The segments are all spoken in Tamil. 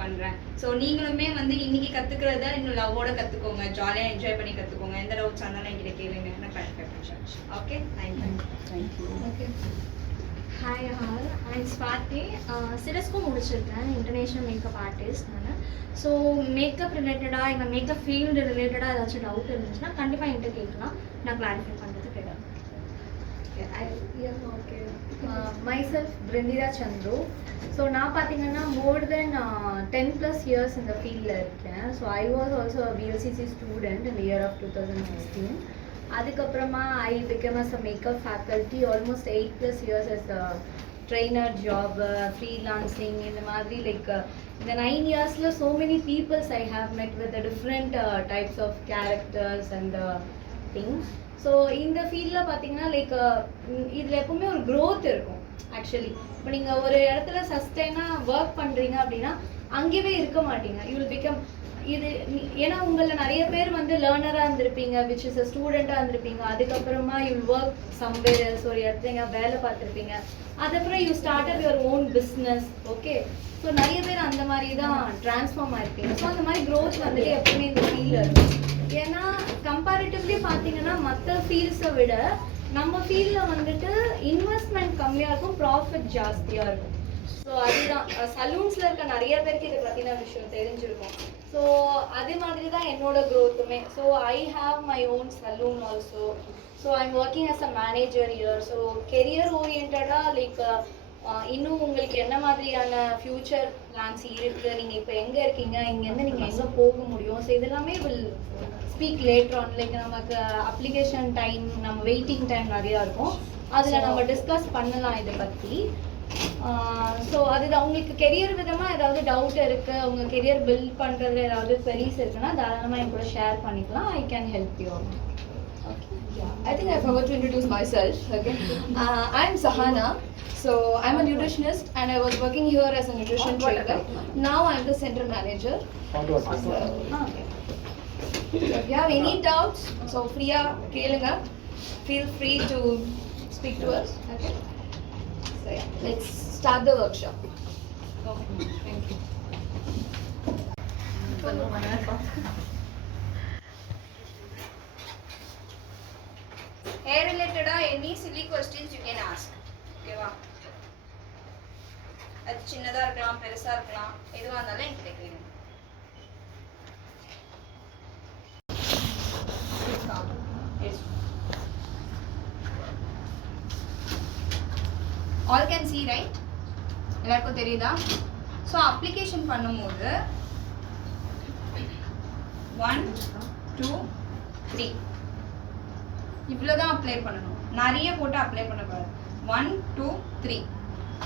பண்றேன். ஸோ நீங்களுமே வந்து இன்னைக்கு கத்துக்கிறத இன்னும் லவ்வோட கத்துக்கோங்க, ஜாலியா என்ஜாய் பண்ணி கத்துக்கோங்க. எந்த டவுட்ஸ் இருந்தாலும் என்கிட்ட கேளுங்க, நான் கிளாரிஃபை பண்றேன். Okay, thank you. Okay. Hi all, I'm Swathi. CIDESCO முடிச்சிருக்கேன், இன்டர்நேஷ்னல் மேக்கப் ஆர்டிஸ்ட் நான். ஸோ மேக்கப் ரிலேட்டடாக எங்கள் மேக்கப் ஃபீல்டு ரிலேட்டடாக ஏதாச்சும் டவுட் இருந்துச்சுன்னா கண்டிப்பாக என்கிட்ட கேட்கலாம், நான் கிளாரிஃபை பண்ணுறது கேட்குறேன். Okay. Myself Brindhitha Chandru. So நான் பார்த்தீங்கன்னா மோர் தென் 10+ இயர்ஸ் இந்த ஃபீல்டில் இருக்கேன். So I was also PLCC student இந்த இயர் ஆஃப் 2016. அதுக்கப்புறமா I become as a makeup faculty almost 8+ years as a trainer job, freelancing, இந்த மாதிரி லைக் இந்த 9 இயர்ஸில் so many peoples I have met with different types of characters and things. So இந்த ஃபீல்டில் பார்த்தீங்கன்னா லைக் இதில் எப்பவுமே ஒரு க்ரோத் இருக்கும். ஆக்சுவலி இப்போ நீங்கள் ஒரு இடத்துல சஸ்டைனாக ஒர்க் பண்ணுறீங்க அப்படின்னா அங்கேயே இருக்க மாட்டீங்க. யூ வில் பிகம் இது ஏன்னா உங்களில் நிறைய பேர் வந்து லேர்னராக இருந்திருப்பீங்க, விச் இஸ் அ ஸ்டூடெண்ட்டாக இருந்திருப்பீங்க. அதுக்கப்புறமா you will work somewhere else, ஒரு இடத்துல வேலை பார்த்துருப்பீங்க. அதுக்கப்புறம் you started your own business. Okay, so நிறைய பேர் அந்த மாதிரி தான் ட்ரான்ஸ்ஃபார்ம் ஆயிருப்பீங்க. ஸோ அந்த மாதிரி க்ரோத் வந்துட்டு எப்பவுமே இந்த ஃபீல்டில் இருக்கும். ஏன்னா கம்பேரிட்டிவ்லி பார்த்தீங்கன்னா மற்ற ஃபீல்ட்ஸை விட நம்ம ஃபீல்டில் வந்துட்டு இன்வெஸ்ட்மெண்ட் கம்மியாக இருக்கும், ப்ராஃபிட் ஜாஸ்தியாக இருக்கும். ஸோ அதுதான் சலூன்ஸில் இருக்க நிறைய பேருக்கு இதை பற்றின விஷயம் தெரிஞ்சிருக்கும். ஸோ அதே மாதிரி தான் என்னோட க்ரோத்துமே. So I have my own salon also. So I'm working as a manager year. So career ஓரியன்டாக லைக் இன்னும் உங்களுக்கு என்ன மாதிரியான ஃப்யூச்சர் பிளான்ஸ் இருக்குது, நீங்கள் இப்போ எங்கே இருக்கீங்க, இங்கேருந்து நீங்கள் எங்கே போக முடியும், ஸோ இதெல்லாமே will speak later on. Like நமக்கு அப்ளிகேஷன் டைம், நம்ம வெயிட்டிங் டைம் நிறையா இருக்கும், அதில் நம்ம டிஸ்கஸ் பண்ணலாம் இதை பற்றி. ஸோ அதுதான் உங்களுக்கு கெரியர் விதமாக ஏதாவது டவுட் இருக்குது, உங்கள் கெரியர் பில்ட் பண்ணுறதுல ஏதாவது குவெரிஸ் இருக்குன்னா தாராளமாக என் கூட ஷேர் பண்ணிக்கலாம். I can help you. I think I forgot to introduce myself. Okay, I'm Sahana. So I'm a nutritionist and I was working here as a nutrition trainer. Now I'm the center manager. So, if you have any doubts, so Priya Kelanga, feel free to speak to us. Okay. So yeah, let's start the workshop. Okay. Thank you. Hair related any silly questions you can ask. ஓகேவா? அது சின்னதா இருக்கலாம், பெருசா இருக்கலாம், எதுவா இருந்தாலும் என்கிட்ட கேளுங்க. All can see, right? எல்லாருக்கும் தெரியுதா? ஸோ அப்ளிகேஷன் பண்ணும்போது 1 2 3 இவ்வளோதான் அப்ளை பண்ணணும். நிறைய போட்டு அப்ளை பண்ணக்கூடாது. 1 2 3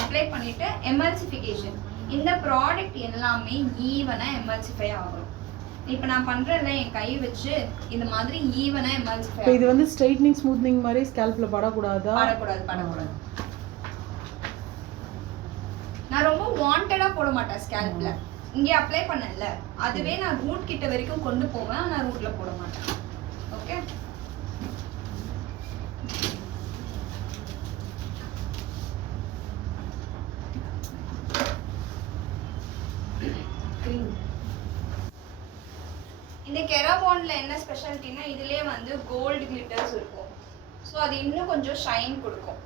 அப்ளை பண்ணிட்டு எமல்சிஃபிகேஷன். இந்த ப்ராடக்ட் எல்லாமே ஈவனாக எமல்சிஃபை ஆகணும். இப்போ நான் பண்ணுறேன்ல, என் கை வச்சு இந்த மாதிரி ஈவனாக எமல்சிஃபை. இது வந்து ஸ்ட்ரைட்னிங் ஸ்மூத்னிங் மாதிரி ஸ்கேல்ப்ல படக்கூடாதா? படக்கூடாது. நான் ரொம்ப வாண்டடாக போட மாட்டேன் ஸ்கேல்ப்ல. இங்கே அப்ளை பண்ணல, அதுவே நான் ரூட் கிட்ட வரைக்கும் கொண்டு போவேன், ஆனால் ரூட்ல போட மாட்டேன். ஓகே, இந்த கெராபான்ல என்ன ஸ்பெஷாலிட்டினா இதுலயே வந்து கோல்டு கிளிட்டர்ஸ் இருக்கும். ஸோ அது இன்னும் கொஞ்சம் ஷைன் கொடுக்கும்.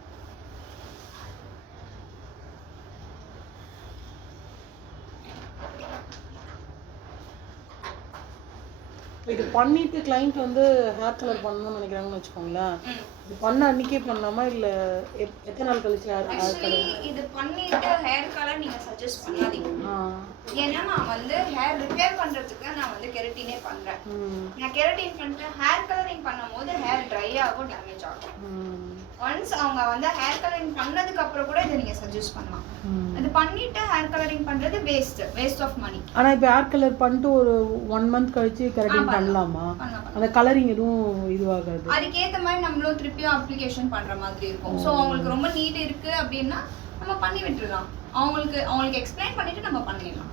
இது பண்ணிட்டு கிளைண்ட் வந்து ஹேர் கலர் பண்ணணும்னு நினைக்கிறாங்கன்னு வச்சுக்கோங்களேன். இது பண்ண அன்னைக்கே பண்ணலாமா இல்ல எத்தனை நாள் கழிச்சு ஹேர் கலர்? இது பண்ணிட்டு ஹேர் கலர் நீங்க சஜஸ்ட் பண்ணாதீங்க. ஏன்னா நான் வந்து ஹேர் ரிப்பேர் பண்றதுக்கு நான் வந்து கெரட்டினே பண்றேன். நான் கெரட்டின் பண்ணிட்டு ஹேர் கலரிங் பண்ணும்போது ஹேர் ட்ரை ஆகும், டேமேஜ் ஆகும். ஒன்ஸ் அவங்க வந்து ஹேர் கலரிங் பண்ணதுக்கு அப்புறம் கூட இதை நீங்க சஜஸ்ட் பண்ணலாம். அது பண்ணிட்டு ஹேர் கலரிங் பண்றது வேஸ்ட் ஆஃப் மணி. ஆனா இப்போ ஹேர் கலர் பண்ணிட்டு ஒரு 1 மந்த் கழிச்சு கரெக்டிங் பண்ணலாமா? அந்த கலரிங் எதுவும் இதுவாகாது? அதுக்கேற்ற மாதிரி நம்மளும் திருப்பியும் அப்ளிகேஷன் பண்ற மாதிரி இருக்கும். ஸோ அவங்களுக்கு ரொம்ப நீட் இருக்கு அப்படின்னா நம்ம பண்ணி விட்டுடலாம். அவங்களுக்கு எக்ஸ்பிளைன் பண்ணிட்டு நம்ம பண்ணிடலாம்.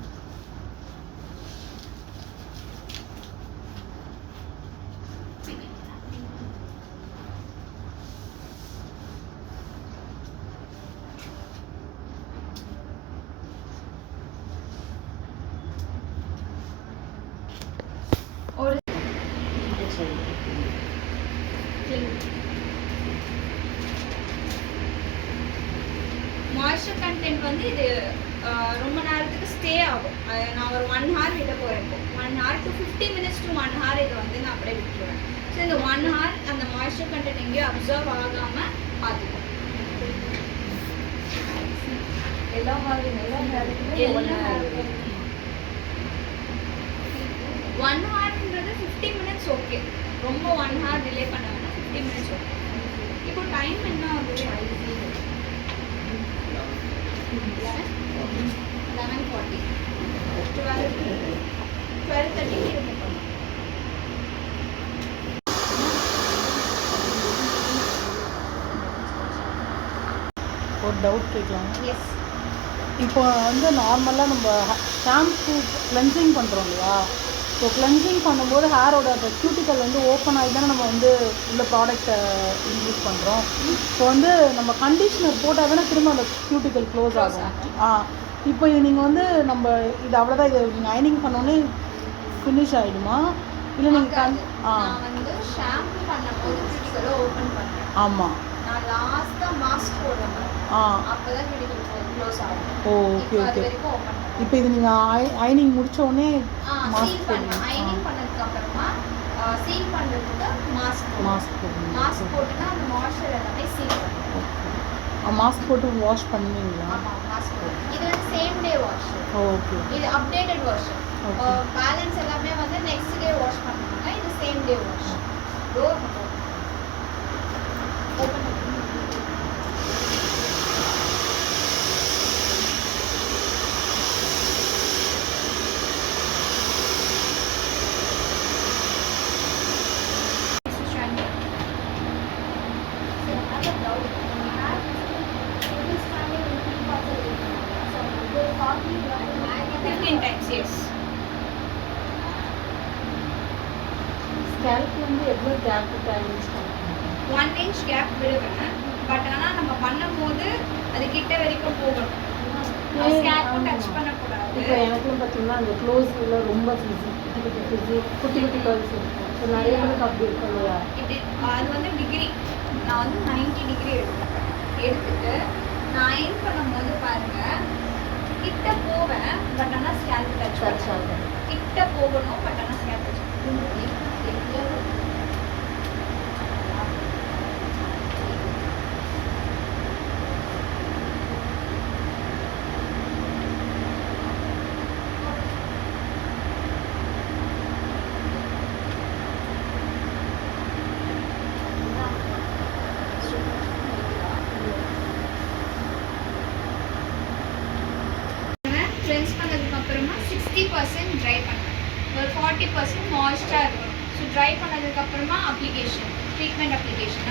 மாய்ஸ்சர் கண்டென்ட் வந்து இது ரொம்ப நேரத்துக்கு ஸ்டே ஆகும். நான் ஒரு 1 hour விட போகிறேன். இப்போ 1 hour to 50 minutes to 1 hour இதை வந்து நான் அப்படியே விட்டுருவேன். ஸோ இந்த 1 hour அந்த மாய்ஸ்சர் கண்டென்ட் எங்கேயும் அப்சர்வ் ஆகாமல் பார்த்துக்கணும். எல்லா ஹேருக்குமே 1 hourன்றது 50 minutes ஓகே. ரொம்ப 1 hour டிலே பண்ண வேணாம். 50 minutes ஓகே. இப்போ டைம் என்ன ஆகுது? 11:40 12:30 இருக்கும். ஒரு டவுட் கேட்கலாம். எஸ். இப்போ வந்து நார்மலாக நம்ம ஷாம்பு கிளென்சிங் பண்ணுறோம் இல்லையா? ஸோ கிளென்சிங் பண்ணும்போது ஹேரோட அந்த கியூட்டிக்கல் வந்து ஓப்பன் ஆகி தானே நம்ம வந்து உள்ள ப்ராடக்ட்டை யூஸ் பண்ணுறோம். ஸோ வந்து நம்ம கண்டிஷ்னர் போட்டால் தானே திரும்ப அந்த கியூட்டிக்கல் க்ளோஸ் ஆகும். இப்போ இது நீங்கள் வந்து நம்ம இது அவ்வளோதான், இது நீங்கள் அயனிங் பண்ணோன்னே ஃபினிஷ் ஆகிடுமா இல்லை நீங்கள் நான் வந்து ஷாம்பு பண்ணும்போது கியூட்டிக்கலை ஓப்பன் பண்ணுறேன். ஆமாம். நான் லாஸ்ட்டாக மாஸ்க் போடுறேன். அப்போதான் கியூட்டிக்கல் க்ளோஸ் ஆகும். ஓகே அது ஓகே. வரைக்கும் ஓப்பன் பண்ணுறேன். இப்போ இது நீங்கள் அயனிங் முடிச்ச உடனே மாஸ்க் சீல் பண்ணுவேன். அயனிங் பண்ணதுக்கு அப்புறமா சீல் பண்ணுறதுக்கு மாஸ்க் போடுங்க. மாஸ்க் போட்டுனா அந்த மாய்ஸ்சர் எல்லாமே சீல் பண்ணுவேன். மாஸ்க் போட்டு வாஷ் பண்ணுவீங்களா? ஆமாம், மாஸ்க் போட்டு. இது வந்து சேம் டே வாஷ். ஓகே. இது அப்டேட்டட் வெர்ஷன். பேலன்ஸ் எல்லாமே வந்து நெக்ஸ்ட் டே வாஷ் பண்ணுவாங்க. இது same day wash. Door open பண்ணுங்க. ஸ்கேல்ப் வந்து எவ்வளோ கேப் டைம்ஸ் 1 inch கேப் விடுவேன். பட் ஆனால் நம்ம பண்ணும்போது அது கிட்ட வரைக்கும் போகணும். ஸ்கேல்ப்பும் டச் பண்ணக்கூடாது. இப்போ எனக்குன்னு பார்த்தீங்கன்னா அந்த க்ளோஸில் ரொம்ப ஃபிஸி குட்டி குட்டி கர்ல்ஸ் இருக்கும். ஸோ நிறைய பேருக்கு அப்படி இருக்கும் இல்லையா? அது வந்து டிகிரி நான் வந்து 90 டிகிரி எடுத்துட்டு நான் அயன் பண்ணும்போது பாருங்க கிட்ட போவேன். பட் ஆனால் ஸ்கேல்ப் டச் ஆகும். கிட்ட போகணும். பட் ஆனால் ஸ்கேல்ப் டச் கிளென்ஸ் பண்ணதுக்கு அப்புறமா 60% ட்ரை பண்ணுவேன். ஒரு 40% மாய்ஸ்டராக இருக்கணும். ஸோ ட்ரை பண்ணதுக்கு அப்புறமா application, treatment application.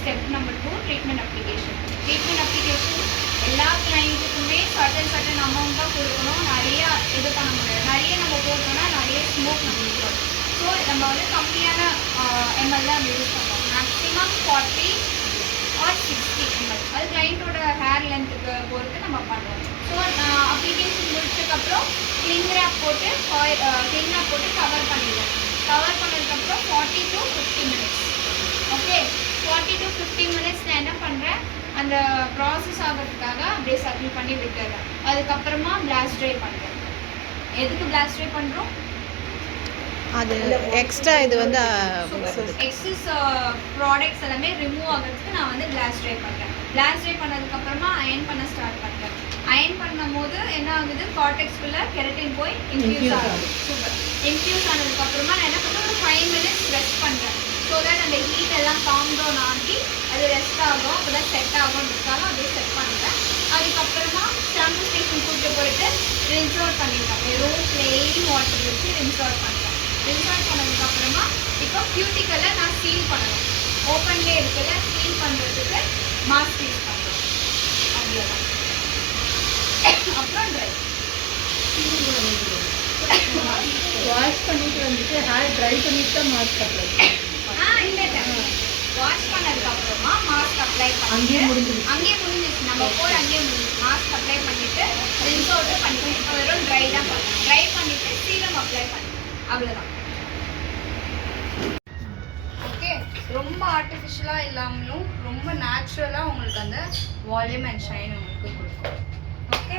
Step number 2 treatment application. Treatment application எல்லா கிளைண்ட்டுக்குமே சர்டன் அமௌண்ட் தான் கொடுக்கணும். நிறைய இது பண்ண முடியாது. நிறைய நம்ம போட்டோம்னா நிறைய ஸ்மோக் நம்மளுக்கு வரும். ஸோ நம்ம வந்து கம்மியான எம்எல் தான் நம்ம யூஸ் பண்ணுவோம். Maximum 40 or 60 ml. அது கிளைண்ட்டோட ஹேர் லென்த்துக்கு பொறுத்து நம்ம பண்ணுவோம். ஸோ அப்ளிகேஷன் முடிச்சதுக்கப்புறம் கிளிங் ரேப் போட்டு கவர் பண்ணிடுவேன். கவர் பண்ணதுக்கப்புறம் 40 to 50 minutes. Okay, 40 to 50 minutes நான் என்ன பண்ணுறேன், அந்த ப்ராசஸ் ஆகிறதுக்காக அப்படியே சர்க்கிள் பண்ணி விட்டுறேன். அதுக்கப்புறமா பிளாஸ்ட் ட்ரை பண்ணுறேன். எதுக்கு பிளாஸ்ட் ட்ரை பண்ணுறோம்? அது எக்ஸ்ட்ரா இது வந்து எக்ஸஸ் ப்ராடக்ட்ஸ் எல்லாமே ரிமூவ் ஆகிறதுக்கு நான் வந்து கிளாஸ் ட்ரை பண்ணுறேன். கிளாஸ் ட்ரை பண்ணதுக்கப்புறமா அயன் பண்ண ஸ்டார்ட் பண்ணுறேன். அயன் பண்ணும்போது என்ன ஆகுது, கார்டெக்ஸ்குள்ளே கெரட்டின் போய் இன்ஃபியூஸ் ஆகுது. சூப்பர். இன்ஃபியூஸ் ஆனதுக்கப்புறமா நான் என்ன பண்ணுறேன், ஒரு 5 minutes ரெஸ்ட் பண்ணுறேன். ஸோ தட் அந்த ஹீட் எல்லாம் காம் டவுன் ஆகி அது ரெஸ்ட் ஆகும். அப்போ தான் செட் ஆகும்ன்றதுக்காக அப்படியே செட் பண்ணுறேன். அதுக்கப்புறமா ஷாம்பு ஸ்டேஷன் கூப்பிட்டு போயிட்டு ரின்ஸ் அவுட் பண்ணிடுவேன். வெறும் ப்ளெயின் வாட்டர் வச்சு ரின்ஸ் அவுட் பண்ணுறேன். ரின்ஸ் அவுட் பண்ணதுக்கப்புறமா இப்போ கியூட்டிக்கலை நான் சீல் பண்ணணும். ஓப்பன்லேயே இருக்குல்ல, சீல் பண்ணுறதுக்கு மாஸ்க் யூஸ் பண்ணுறோம். அவ்வளோதான். அப்புறம் ட்ரை வாஷ் பண்ணிட்டு வந்துட்டு ஹேர் ட்ரை பண்ணிட்டு தான் மாஸ்க் அப்ளை. இல்லை வாஷ் பண்ணதுக்கப்புறமா மாஸ்க் அப்ளை பண்ணி அங்கேயே முடிஞ்சிச்சு. நம்ம போய் அங்கேயே முடிஞ்சிச்சு. மாஸ்க் அப்ளை பண்ணிவிட்டு ரின்ஸ் அவுட்டு பண்ணிவிட்டு இப்போ வெறும் ட்ரை தான் பண்ணுறேன். ட்ரை பண்ணிவிட்டு சீரம் அப்ளை பண்ணுறேன். அவ்வளோதான். ஓகே, ரொம்ப ஆர்டிஃபிஷியலாக இல்லாமலும் ரொம்ப நேச்சுரலாக உங்களுக்கு அந்த வால்யூம் அண்ட் ஷைன் உங்களுக்கு கொடுக்கும். ஓகே.